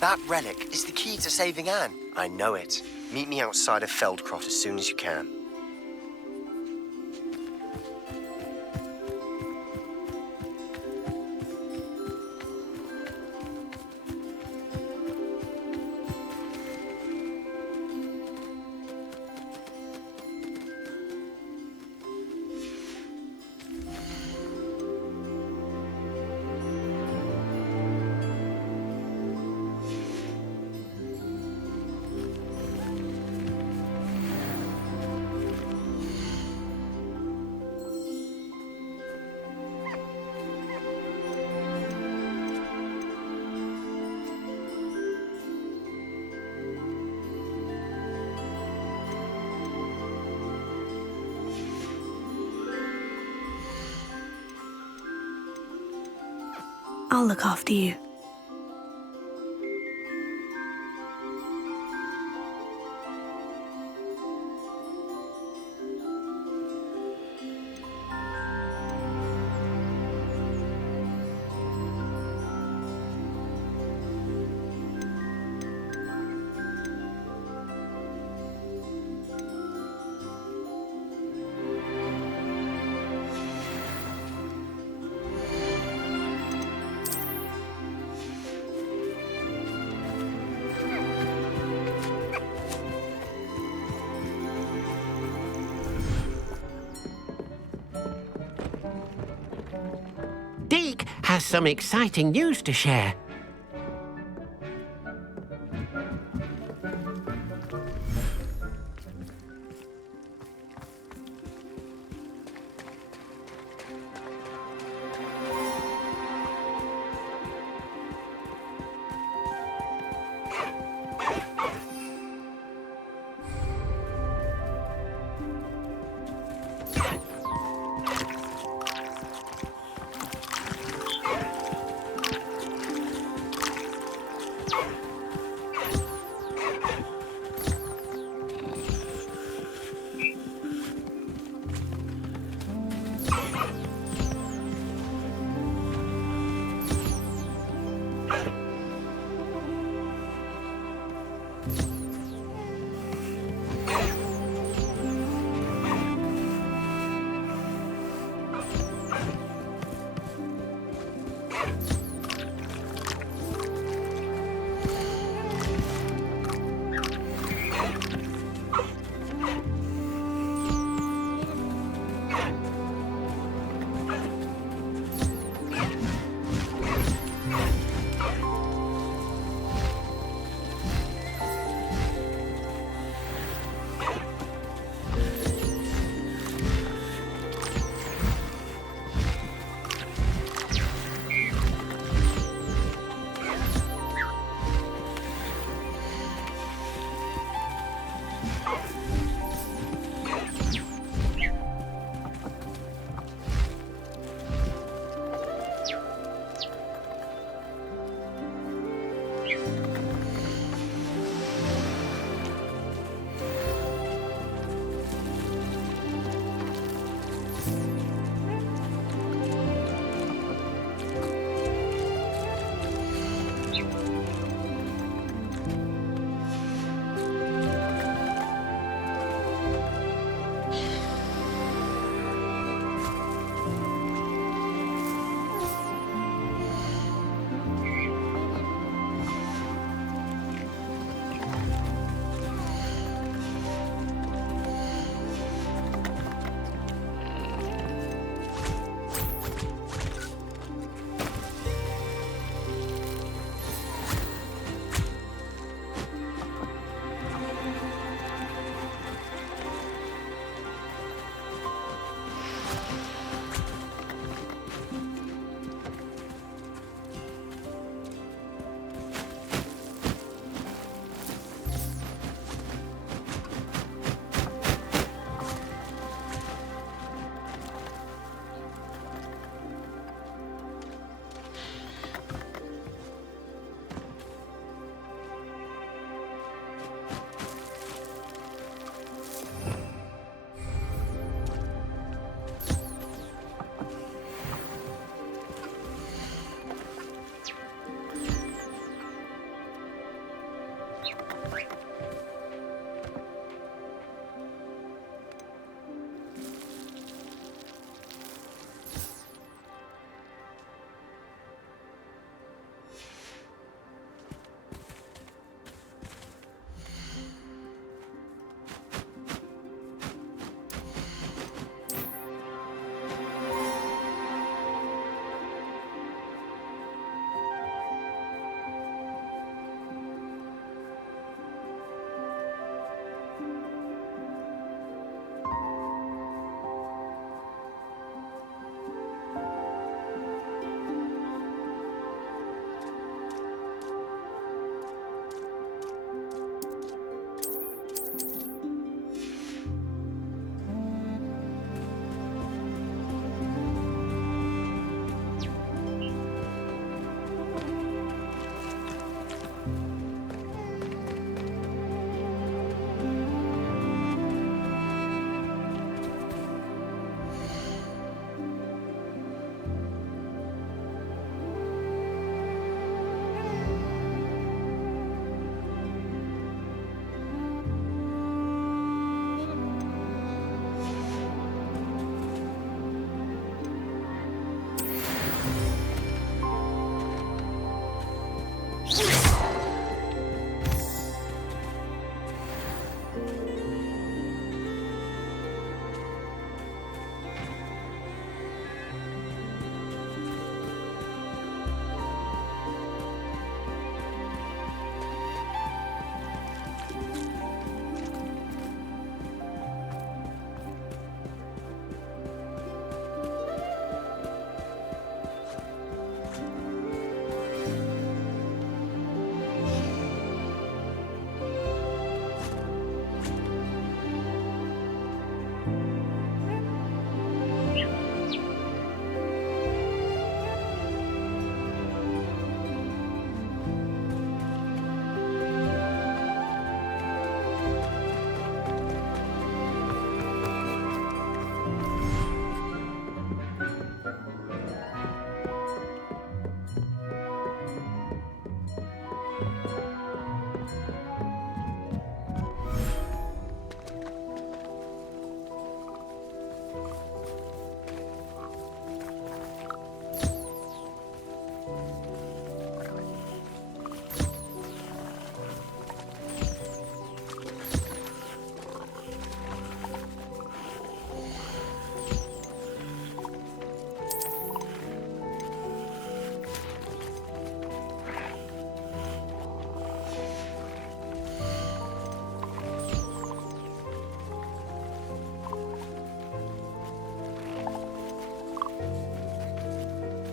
That relic is the key to saving Anne. I know it. Meet me outside of Feldcroft as soon as you can. I'll look after you. Deke has some exciting news to share.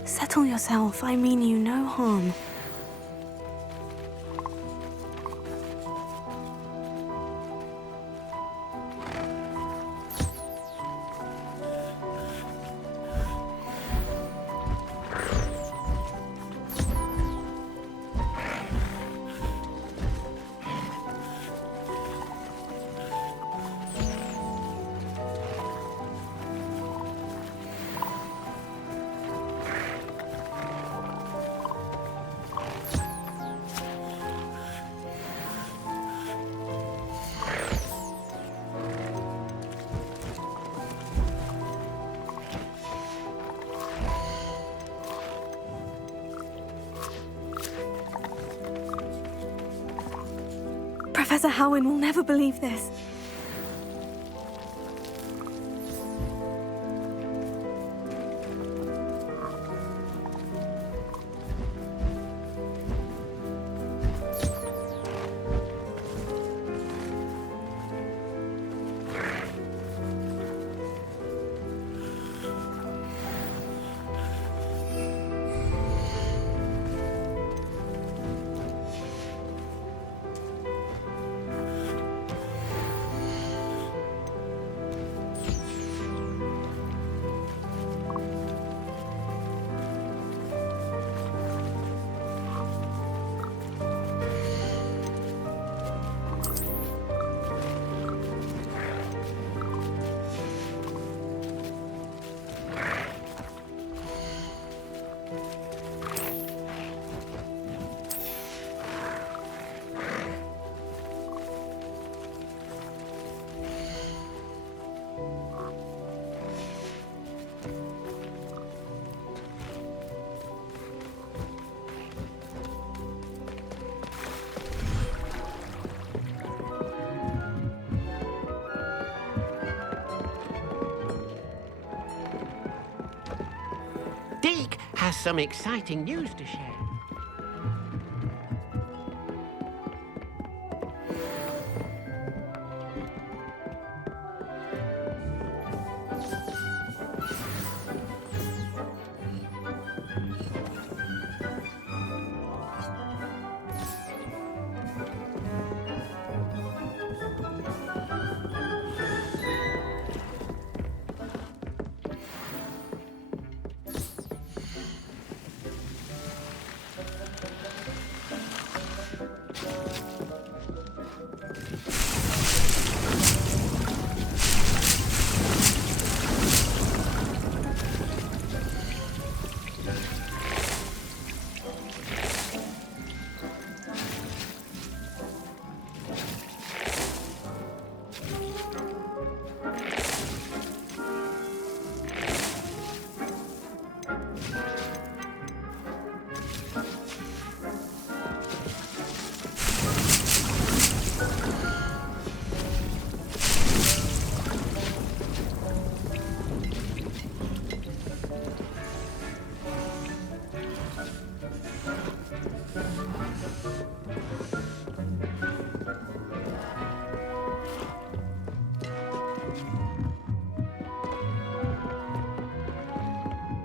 Settle yourself. I mean you no harm. Professor Howin will never believe this. Deke has some exciting news to share.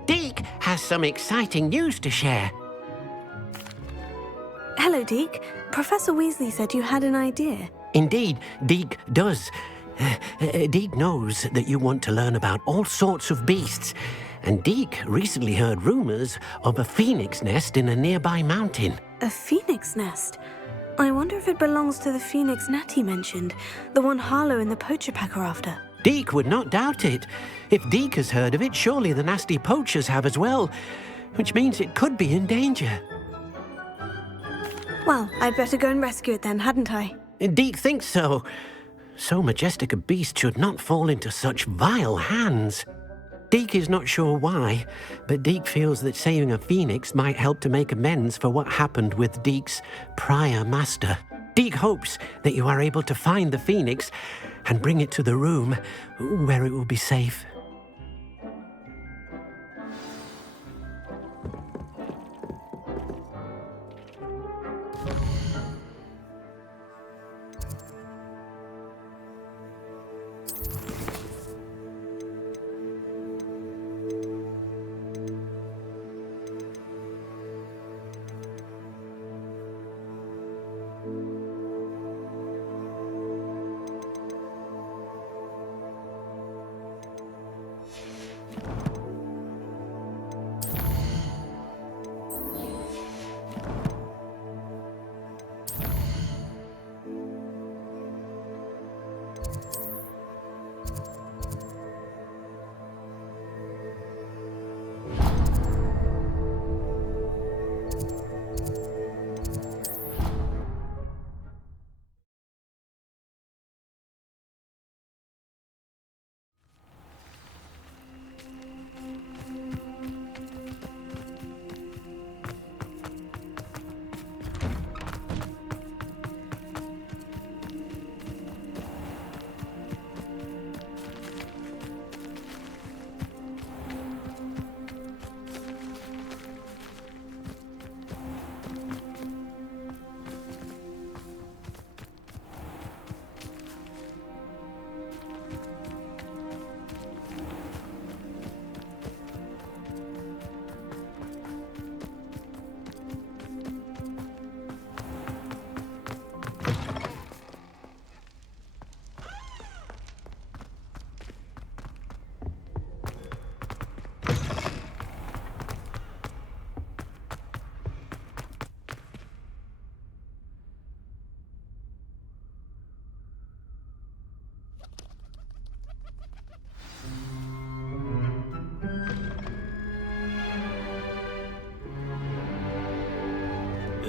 Deke has some exciting news to share. Hello, Deke. Professor Weasley said you had an idea. Indeed, Deke does. Deke knows that you want to learn about all sorts of beasts, and Deke recently heard rumors of a phoenix nest in a nearby mountain. A phoenix nest? I wonder if it belongs to the phoenix Natty mentioned, the one Harlow and the poacher pack are after. Deke would not doubt it. If Deke has heard of it, surely the nasty poachers have as well, which means it could be in danger. Well, I'd better go and rescue it then, hadn't I? Deke thinks so. So majestic a beast should not fall into such vile hands. Deke is not sure why, but Deke feels that saving a phoenix might help to make amends for what happened with Deke's prior master. Deke hopes that you are able to find the phoenix and bring it to the room where it will be safe.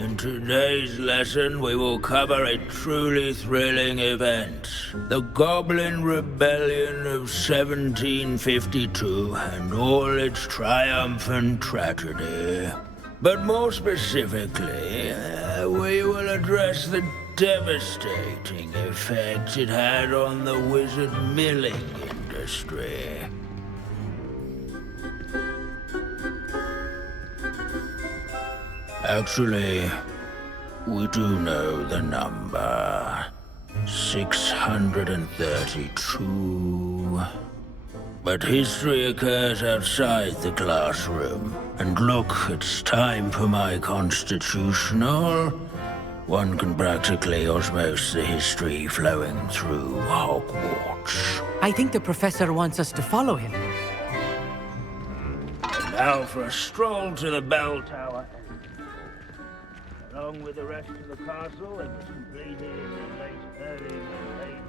In today's lesson, we will cover a truly thrilling event. The Goblin Rebellion of 1752 and all its triumphant tragedy. But more specifically, we will address the devastating effects it had on the wizard milling industry. Actually, we do know the number. 632. But history occurs outside the classroom. And look, it's time for my constitutional. One can practically osmose the history flowing through Hogwarts. I think the professor wants us to follow him. And now for a stroll to the bell tower. Along with the rest of the castle, it was completed in the early Middle Ages.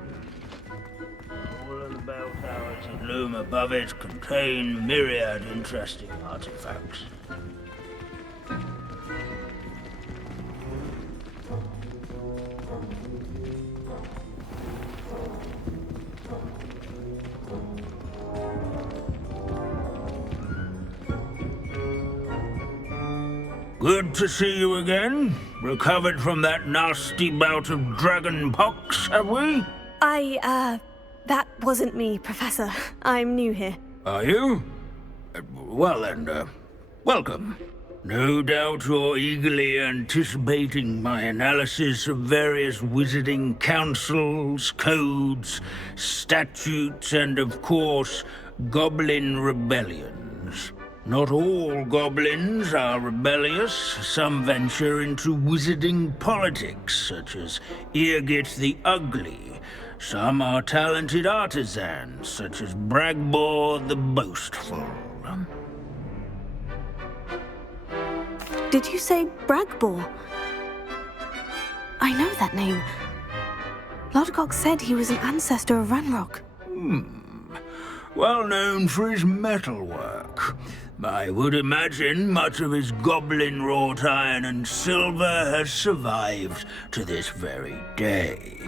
All of the bell towers that loom above it contain myriad interesting artifacts. Good to see you again. Recovered from that nasty bout of dragon pox, have we? That wasn't me, Professor. I'm new here. Are you? Well then, welcome. No doubt you're eagerly anticipating my analysis of various wizarding councils, codes, statutes, and of course, goblin rebellions. Not all goblins are rebellious. Some venture into wizarding politics, such as Eargit the Ugly. Some are talented artisans, such as Bragbor the Boastful. Did you say Bragbor? I know that name. Lodgok said he was an ancestor of Ranrock. Well known for his metalwork. I would imagine much of his goblin wrought iron and silver has survived to this very day.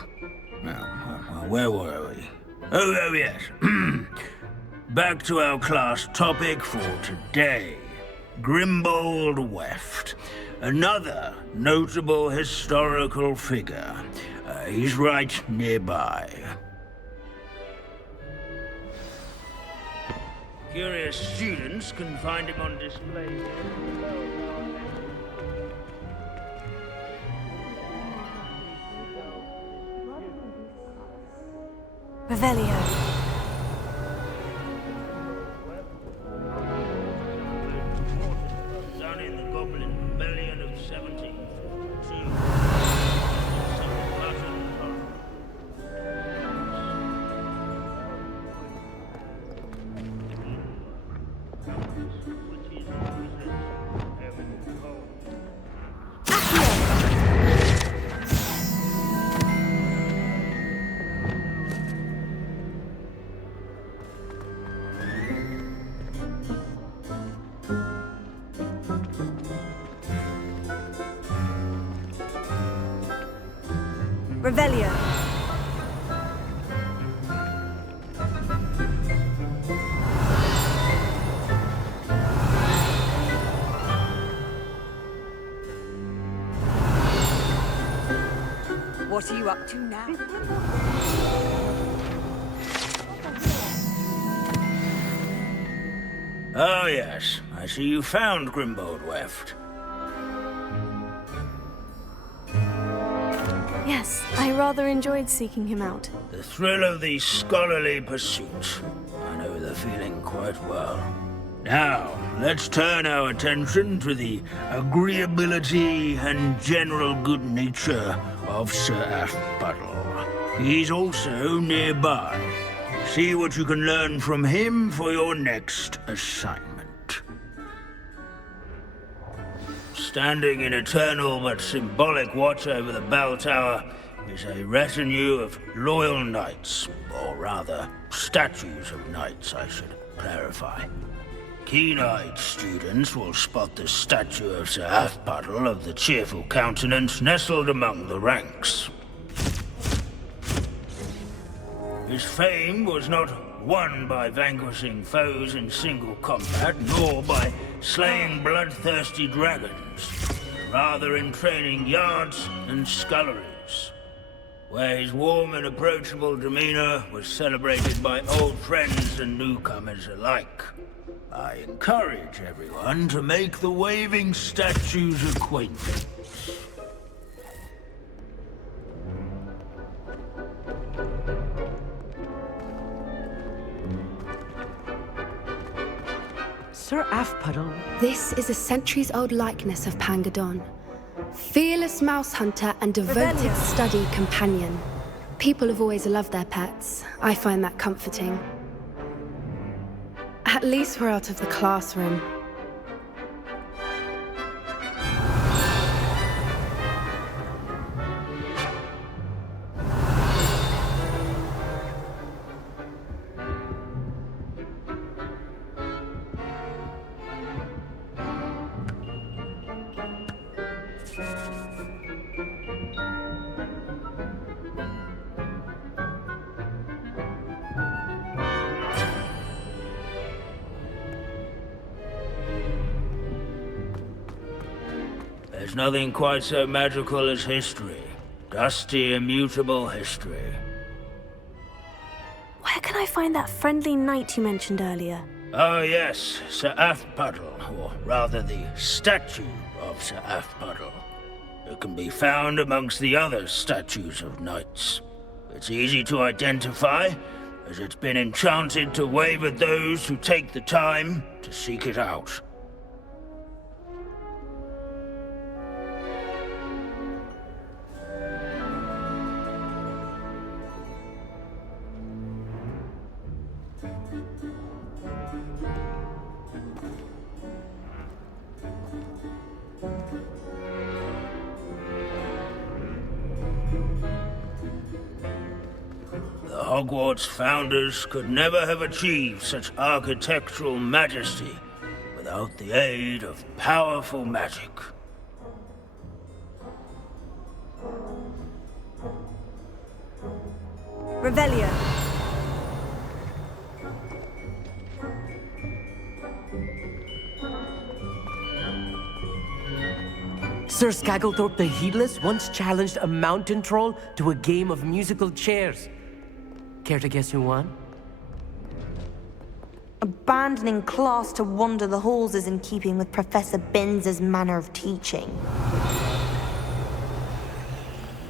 Where were we? Oh yes. Back to our class topic for today. Grimbold Weft. Another notable historical figure. He's right nearby. Curious students can find him on display here. Revelio. Done in the Goblin Rebellion of 1752. Revelio. What are you up to now? Oh yes, I see you found Grimbold Weft. Yes, I rather enjoyed seeking him out. The thrill of the scholarly pursuit. I know the feeling quite well. Now, let's turn our attention to the agreeability and general good nature of Sir Ashbuttle. He's also nearby. See what you can learn from him for your next assignment. Standing in eternal but symbolic watch over the bell tower is a retinue of loyal knights, or rather, statues of knights, I should clarify. keen-eyed students will spot the statue of Sir Half-Puddle of the cheerful countenance nestled among the ranks. His fame was not won by vanquishing foes in single combat, nor by slaying bloodthirsty dragons, rather in training yards and sculleries, where his warm and approachable demeanor was celebrated by old friends and newcomers alike. I encourage everyone to make the waving statue's acquaintance. Sir Half-Puddle. This is a centuries-old likeness of Pangadon. Fearless mouse hunter and devoted study companion. People have always loved their pets. I find that comforting. At least we're out of the classroom. There's nothing quite so magical as history. Dusty, immutable history. Where can I find that friendly knight you mentioned earlier? Oh yes, Sir Half-Puddle, or rather the statue of Sir Half-Puddle. It can be found amongst the other statues of knights. It's easy to identify, as it's been enchanted to wave at those who take the time to seek it out. The Hogwarts founders could never have achieved such architectural majesty without the aid of powerful magic. Revelio. Sir Skagglethorpe the Heedless once challenged a mountain troll to a game of musical chairs. Care to guess who won? Abandoning class to wander the halls is in keeping with Professor Binns's manner of teaching.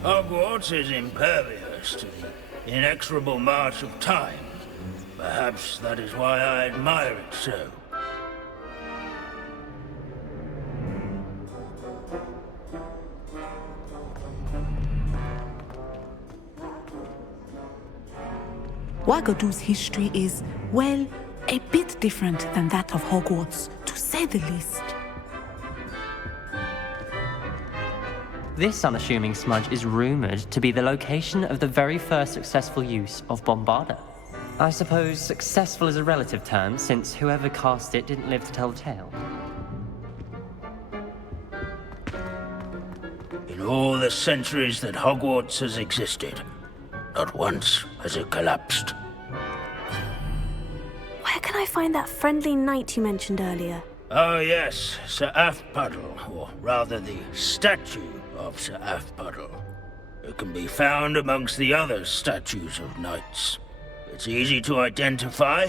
Hogwarts is impervious to the inexorable march of time. Perhaps that is why I admire it so. Wagadu's history is, well, a bit different than that of Hogwarts, to say the least. This unassuming smudge is rumored to be the location of the very first successful use of Bombarda. I suppose successful is a relative term, since whoever cast it didn't live to tell the tale. In all the centuries that Hogwarts has existed, not once has it collapsed. Where can I find that friendly knight you mentioned earlier? Oh yes, Sir Half-Puddle, or rather the statue of Sir Half-Puddle. It can be found amongst the other statues of knights. It's easy to identify,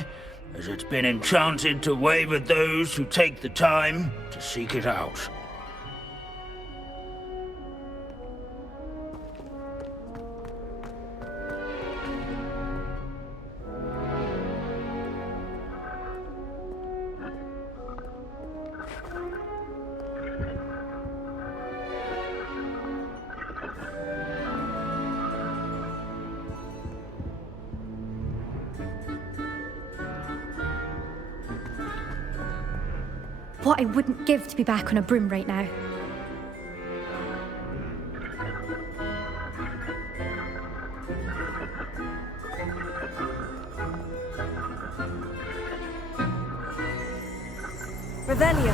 as it's been enchanted to wave at those who take the time to seek it out. What I wouldn't give to be back on a broom right now. Revelio.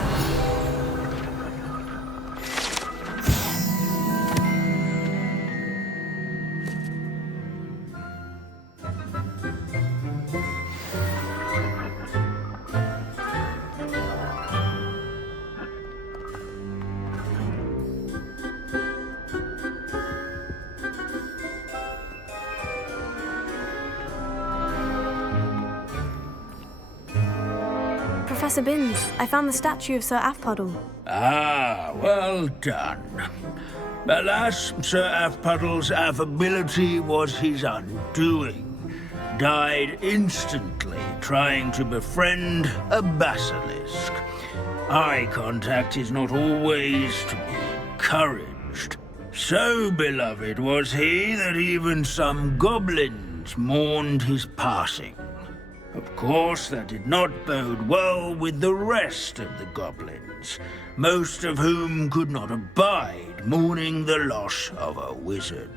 Professor Binns, I found the statue of Sir Afpuddle. Ah, well done. Alas, Sir Afpuddle's affability was his undoing. Died instantly trying to befriend a basilisk. Eye contact is not always to be encouraged. So beloved was he that even some goblins mourned his passing. Of course, that did not bode well with the rest of the goblins, most of whom could not abide mourning the loss of a wizard.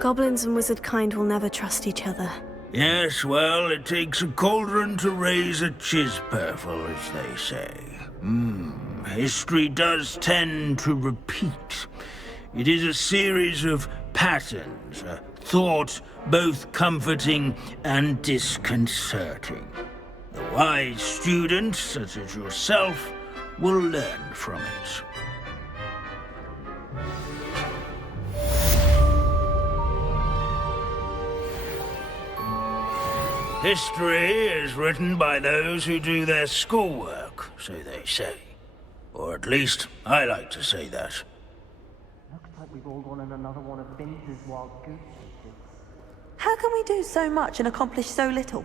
Goblins and wizard kind will never trust each other. Yes, well, it takes a cauldron to raise a chisperful, as they say. History does tend to repeat. It is a series of patterns, a thought both comforting and disconcerting. The wise student, such as yourself, will learn from it. History is written by those who do their schoolwork, so they say. Or at least, I like to say that. Looks like we've all gone on another one of Binz's wild goose chases. How can we do so much and accomplish so little?